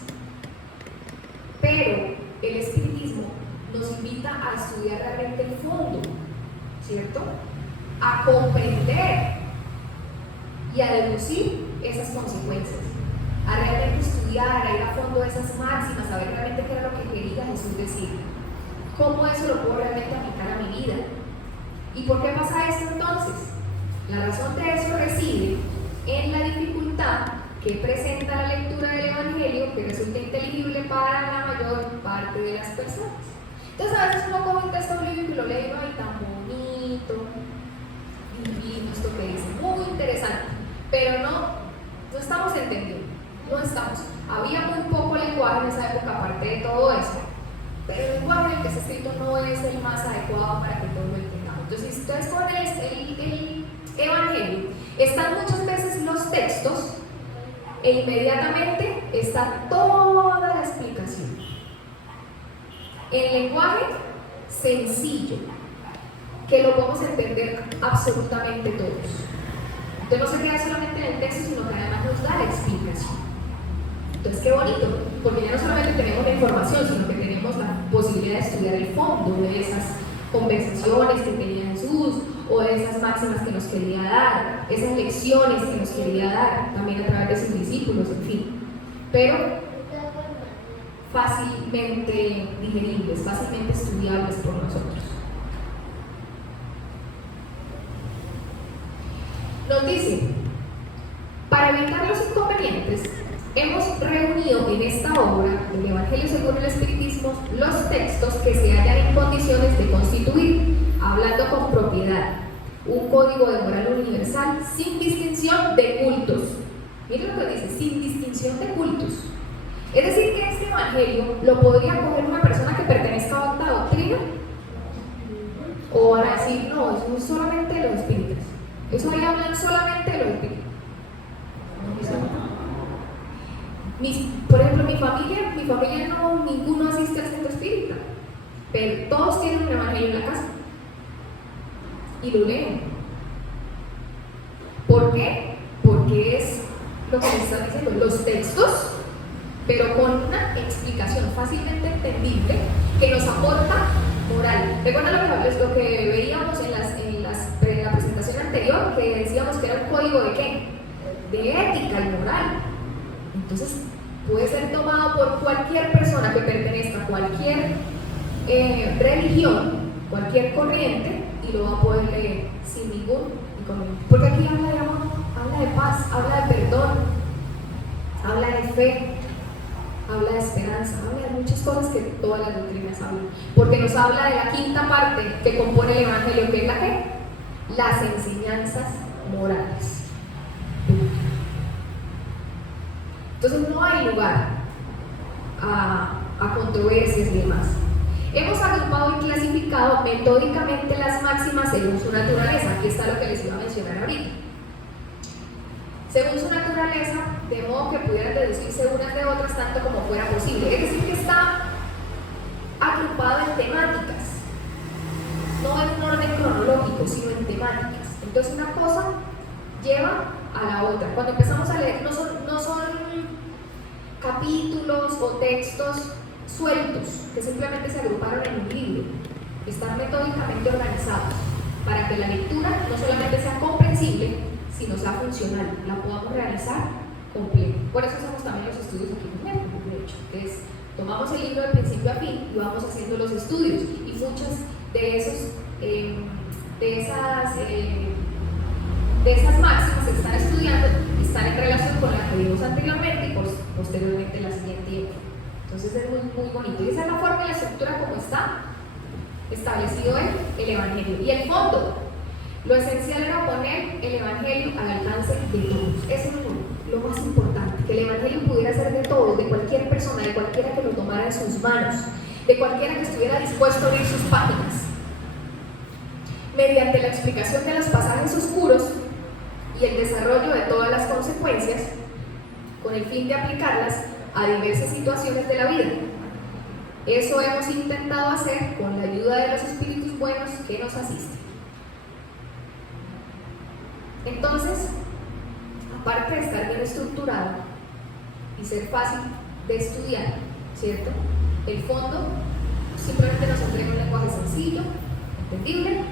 pero el espiritismo nos invita a estudiar realmente el fondo, ¿cierto? A comprender y a deducir esas consecuencias, a realmente estudiar, a ir a fondo de esas máximas, a ver realmente qué era lo que quería Jesús decir, cómo eso lo puedo realmente aplicar a mi vida. ¿Y por qué pasa esto entonces? La razón de eso reside en la dificultad que presenta la lectura del Evangelio, que resulta inteligible para la mayor parte de las personas. Entonces a veces uno coge un texto bíblico y lo lee, ay, tan bonito, divino, esto que dice, muy interesante, pero no estamos entendiendo, no estamos. Había muy poco lenguaje en esa época, aparte de todo eso, pero el lenguaje en el que está escrito no es el más adecuado para que todos lo entendamos. Entonces, si ustedes ponen el Evangelio, están muchas veces los textos e inmediatamente está toda la explicación. El lenguaje sencillo, que lo podemos entender absolutamente todos. Entonces no se queda solamente en el texto, sino que además nos da la explicación. Entonces qué bonito, porque ya no solamente tenemos la información, sino que tenemos la posibilidad de estudiar el fondo de esas conversaciones que tenía Jesús, o de esas máximas que nos quería dar, esas lecciones que nos quería dar, también a través de sus discípulos, en fin. Pero fácilmente digeribles, fácilmente estudiables por nosotros. Nos dice, para evitar los inconvenientes, hemos reunido en esta obra, el Evangelio según el Espiritismo, los textos que se hallan en condiciones de constituir, hablando con propiedad, un código de moral universal sin distinción de cultos. Miren lo que dice, sin distinción de cultos. Es decir, que este Evangelio lo podría coger una persona que pertenezca a otra doctrina, o van a decir, no, eso es solamente de los espíritus. Eso ahí hablan solamente de los espíritus. Por ejemplo, mi familia no, ninguno asiste al centro espírita, pero todos tienen un evangelio en la casa y lo leen. ¿Por qué? Porque es lo que les están diciendo, los textos, pero con una explicación fácilmente entendible que nos aporta moral. ¿Recuerdan lo que veíamos en la presentación anterior? Que decíamos que era un código de ¿qué? De ética y moral. Entonces puede ser tomado por cualquier persona que pertenezca a cualquier religión, cualquier corriente, y lo va a poder leer sin ningún inconveniente. Porque aquí habla de amor, habla de paz, habla de perdón, habla de fe, habla de esperanza, habla de muchas cosas que todas las doctrinas hablan. Porque nos habla de la quinta parte que compone el Evangelio, que es la ¿qué? Las enseñanzas morales. Entonces no hay lugar a controversias y demás. Hemos agrupado y clasificado metódicamente las máximas según su naturaleza. Aquí está lo que les iba a mencionar ahorita. Según su naturaleza, de modo que pudieran deducirse unas de otras tanto como fuera posible. Es decir, que está agrupado en temáticas, no en un orden cronológico, sino en temáticas. Entonces una cosa lleva a la otra. Cuando empezamos a leer, no son capítulos o textos sueltos que simplemente se agruparon en un libro. Están metódicamente organizados para que la lectura no solamente sea comprensible, sino sea funcional, la podamos realizar completa. Por eso hacemos también los estudios aquí en México, de hecho, que es tomamos el libro de principio a fin y vamos haciendo los estudios, y muchas de esas máximas que están estudiando están en relación con la que vimos anteriormente y posteriormente la siguiente. Entonces es muy bonito, y esa es la forma y la estructura como está establecido el Evangelio. Y el fondo, lo esencial era poner el Evangelio al alcance de todos. Eso es lo más importante, que el Evangelio pudiera ser de todos, de cualquier persona, de cualquiera que lo tomara en sus manos, de cualquiera que estuviera dispuesto a abrir sus páginas. Mediante la explicación de los pasajes oscuros y el desarrollo de todas las consecuencias, con el fin de aplicarlas a diversas situaciones de la vida. Eso hemos intentado hacer con la ayuda de los espíritus buenos que nos asisten. Entonces, aparte de estar bien estructurado y ser fácil de estudiar, ¿cierto? El fondo simplemente nos entrega un lenguaje sencillo, entendible,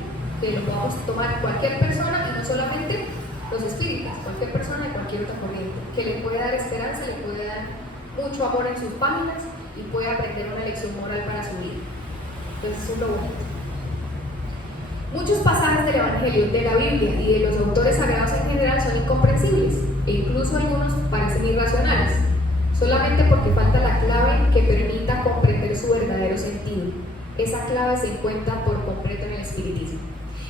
que lo podamos tomar cualquier persona, y no solamente los espíritas, cualquier persona de cualquier otra corriente, que le puede dar esperanza, le puede dar mucho amor en sus páginas y puede aprender una lección moral para su vida. Entonces eso es lo bonito. Muchos pasajes del Evangelio, de la Biblia y de los autores sagrados en general son incomprensibles, e incluso algunos parecen irracionales, solamente porque falta la clave que permita comprender su verdadero sentido. Esa clave se encuentra por completo en el espiritismo.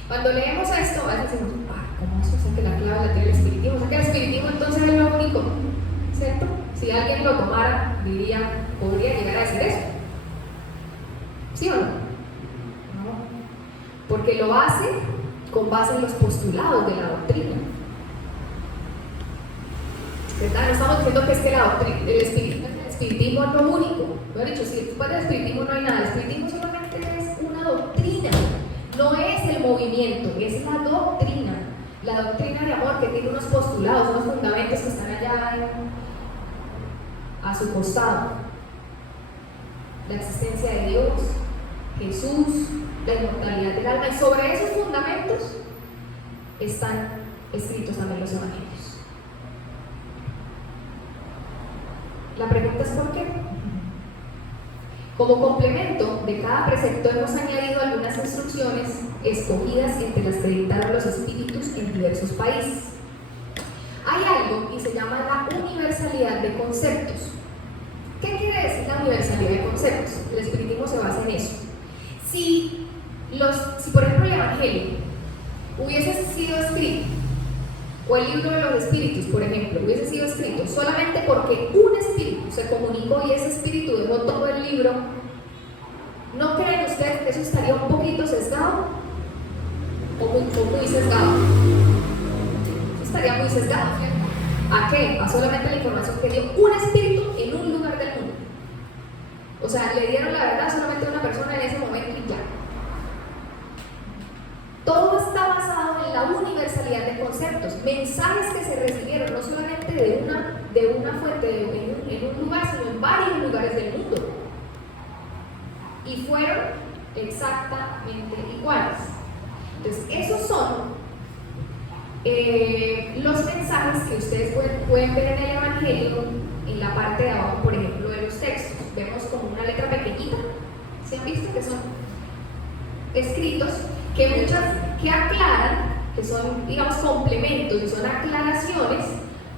Cuando leemos esto, a veces decimos, ¿cómo eso? O sea, que la clave la tiene el espiritismo. O sea, que el espiritismo entonces es lo único, ¿cierto? Si alguien lo tomara, podría llegar a decir eso. ¿Sí o no? No. Porque lo hace con base en los postulados de la doctrina. ¿Verdad? No estamos diciendo que es que la doctrina, el espiritismo es lo único. Lo he dicho, si después del espiritismo no hay nada. El espiritismo solamente es una doctrina. No es el movimiento, es la doctrina. La doctrina de amor, que tiene unos postulados, unos fundamentos que están allá a su costado. La existencia de Dios, Jesús, la inmortalidad del alma, y sobre esos fundamentos están escritos también los evangelios. La pregunta es ¿por qué? Como complemento de cada precepto hemos añadido algunas instrucciones escogidas entre las que dictaron los espíritus en diversos países. Hay algo y se llama la universalidad de conceptos. ¿Qué quiere decir la universalidad de conceptos? El espiritismo se basa en eso. Si por ejemplo el Evangelio hubiese sido escrito, o el libro de los espíritus, por ejemplo, hubiese sido escrito solamente porque un espíritu se comunicó y ese espíritu dejó todo el libro, ¿no creen ustedes que eso estaría un poquito sesgado? ¿O muy sesgado? Eso estaría muy sesgado. ¿A qué? A solamente la información que dio un espíritu en un lugar del mundo. O sea, le dieron la verdad solamente a una persona en ese momento y ya. Todo está basado en la universalidad de conceptos, mensajes que se recibieron no solamente de una fuente, en un lugar, sino en varios lugares del mundo. Y fueron exactamente iguales. Entonces, esos son los mensajes que ustedes pueden ver en el Evangelio, en la parte de abajo, por ejemplo, de los textos. Vemos como una letra pequeñita, ¿se han visto? Que son escritos que aclaran, que son, digamos, complementos, que son aclaraciones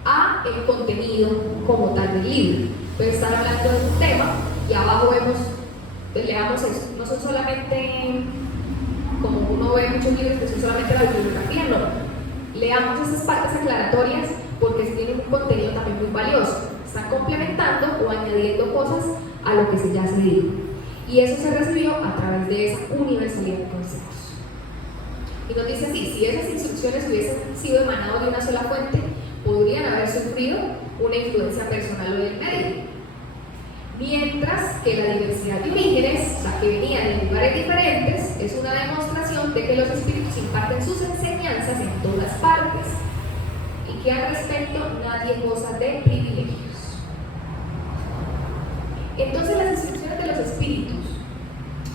a el contenido como tal del libro. Pueden estar hablando de un tema y abajo vemos, pues leamos eso. No son solamente, como uno ve en muchos libros, que son solamente la bibliografía, no. Leamos esas partes aclaratorias porque tienen un contenido también muy valioso. Están complementando o añadiendo cosas a lo que ya se dijo. Y eso se recibió a través de esa universalidad de consejos. Y nos dice así: si esas instrucciones hubiesen sido emanadas de una sola fuente, podrían haber sufrido una influencia personal o del medio. Mientras que la diversidad de orígenes, o sea, que venían de lugares diferentes, es una demostración de que los espíritus imparten sus enseñanzas en todas partes y que al respecto nadie goza de privilegios. Entonces, las instrucciones de los espíritus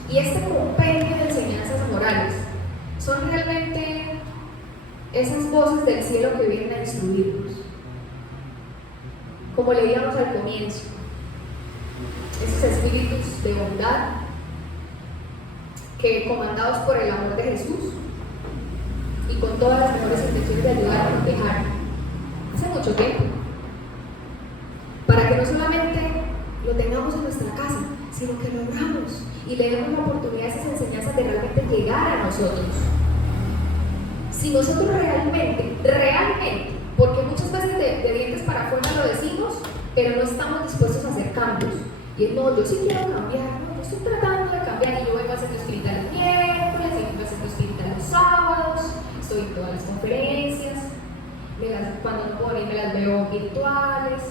y este compendio de enseñanzas morales son realmente esas voces del cielo que vienen a instruirnos. Como leíamos al comienzo, esos espíritus de bondad que, comandados por el amor de Jesús y con todas las mejores intenciones de ayudar a proteger hace mucho tiempo, para que no solamente lo tengamos en nuestra casa, sino que lo abramos y le demos la oportunidad a esas enseñanzas de realmente llegar a nosotros. Si nosotros realmente, porque muchas veces de dientes para afuera lo decimos, pero no estamos dispuestos a hacer cambios. Y es, no, yo sí quiero cambiar, no, yo estoy tratando de cambiar, y yo vengo a hacer espiritual los miércoles, y vengo a hacer espiritual los sábados, estoy en todas las conferencias, cuando no puedo ir me las veo virtuales,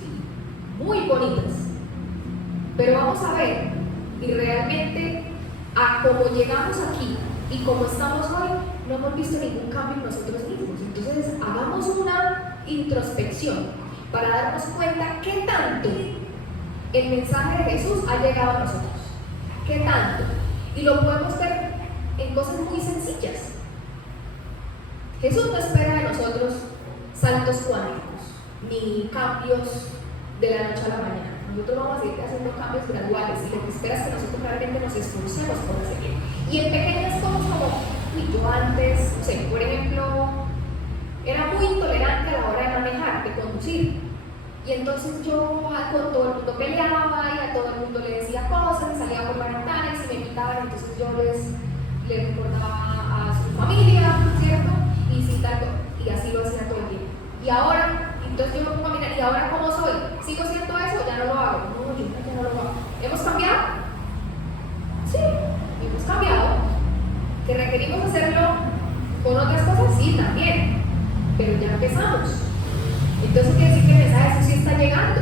sí, muy bonitas. Pero vamos a ver, y realmente a cómo llegamos aquí y cómo estamos hoy, no hemos visto ningún cambio en nosotros mismos. Entonces hagamos una introspección para darnos cuenta qué tanto el mensaje de Jesús ha llegado a nosotros. ¿Qué tanto? Y lo podemos ver en cosas muy sencillas. Jesús no espera de nosotros saltos cuánticos, ni cambios de la noche a la mañana. Nosotros vamos a seguir haciendo cambios graduales y lo que espera es que nosotros realmente nos esforcemos por hacer bien. Y en pequeñas cosas como, yo antes, no sé, por ejemplo, era muy intolerante a la hora de manejar, de conducir. Y entonces yo con todo el mundo peleaba y a todo el mundo le decía cosas, salía por la ventana y se me invitaban, entonces yo les recordaba a su familia, ¿cierto? Y sí, tal, y así lo hacía todo el tiempo. Y ahora, entonces yo me pongo a mirar, ¿y ahora cómo soy? ¿Sigo haciendo eso? Ya no lo hago. No, yo ya no lo hago. ¿Hemos cambiado? Sí, hemos cambiado. ¿Que requerimos hacerlo con otras cosas? Sí, también. Pero ya empezamos. Entonces quiere decir que el mensaje sí está llegando.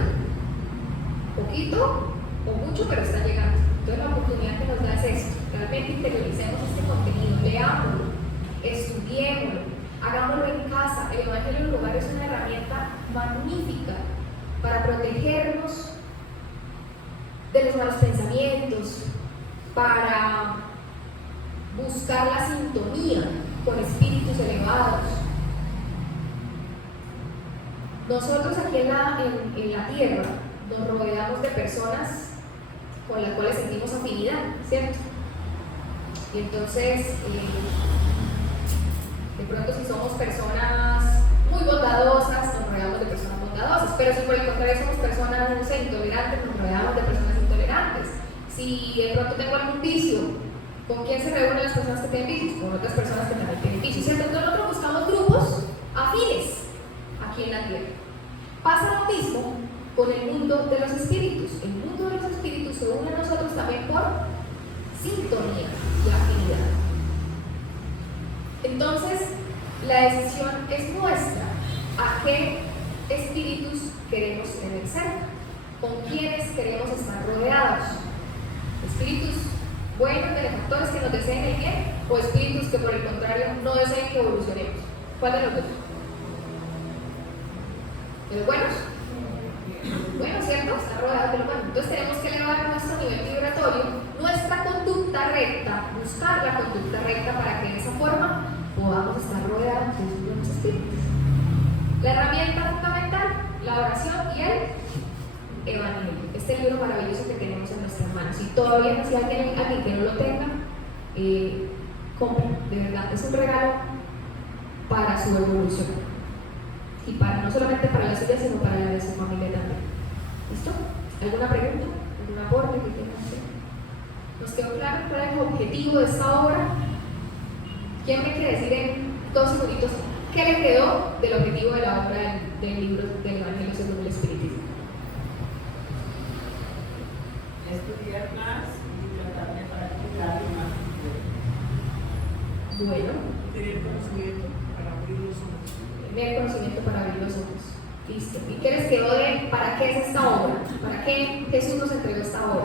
Poquito o mucho, pero está llegando. Entonces la oportunidad que nos da es esto. Realmente interioricemos este contenido, leámoslo, estudiémoslo, hagámoslo en casa. El Evangelio en el Hogar es una herramienta magnífica para protegernos de los malos pensamientos, para buscar la sintonía con espíritus elevados. Nosotros aquí en la tierra nos rodeamos de personas con las cuales sentimos afinidad, ¿cierto? Y entonces, de pronto si somos personas muy bondadosas, nos rodeamos de personas bondadosas, pero si por el contrario somos personas, no sé, intolerantes, nos rodeamos de personas intolerantes. Si de pronto tengo algún vicio, ¿con quién se reúnen las personas que tienen vicios? Con otras personas que también tienen vicios, ¿cierto? Entonces nosotros buscamos grupos afines aquí en la tierra. Pasa lo mismo con el mundo de los espíritus. El mundo de los espíritus se une a nosotros también por sintonía y afinidad. Entonces, la decisión es nuestra. ¿A qué espíritus queremos tener cerca? ¿Con quiénes queremos estar rodeados? ¿Espíritus buenos, benefactores que nos deseen el bien? ¿O espíritus que por el contrario no deseen que evolucionemos? ¿Cuál de los dos? ¿De los buenos? Bueno, ¿cierto? Está rodeado de los buenos. Entonces tenemos que elevar nuestro nivel vibratorio, nuestra conducta recta, buscar la conducta recta para que de esa forma podamos estar rodeados de esos buenos espíritus. La herramienta fundamental, la oración y el Evangelio. Este libro maravilloso que tenemos en nuestras manos. Si todavía no, si alguien que no lo tenga, compren, de verdad, es un regalo para su evolución. Y no solamente para la suya, sino para la de su familia también. ¿Listo? ¿Alguna pregunta? ¿Algún aporte que tengan que hacer? ¿Nos quedó claro cuál es el objetivo de esta obra? ¿Quién me quiere decir en 2 segunditos? ¿Qué le quedó del objetivo de la obra del libro del Evangelio según el Espíritu? Estudiar más y tratar de practicar más. Bueno, Tener conocimiento para abrir los ojos. tener conocimiento para abrir los ojos. Listo. ¿Y qué les quedó de para qué es esta obra? ¿Para qué Jesús nos entregó esta obra?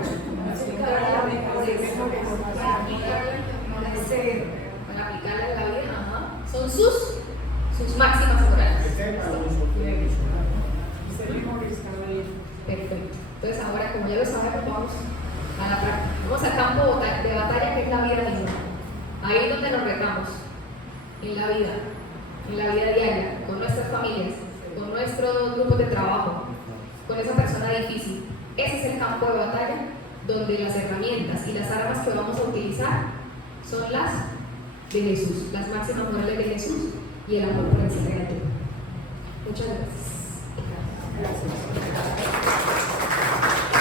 Para aplicarla en la vida. Ajá. Son sus máximas morales. Ser mejores cada día. Perfecto. Entonces ahora, como ya lo sabemos, vamos a la práctica. Vamos al campo de batalla que es la vida misma. Ahí es donde nos retamos. En la vida diaria, con nuestras familias, con nuestros grupos de trabajo, con esa persona difícil. Ese es el campo de batalla donde las herramientas y las armas que vamos a utilizar son las de Jesús, las máximas morales de Jesús y el amor por el ser criatura. Muchas gracias. Gracias.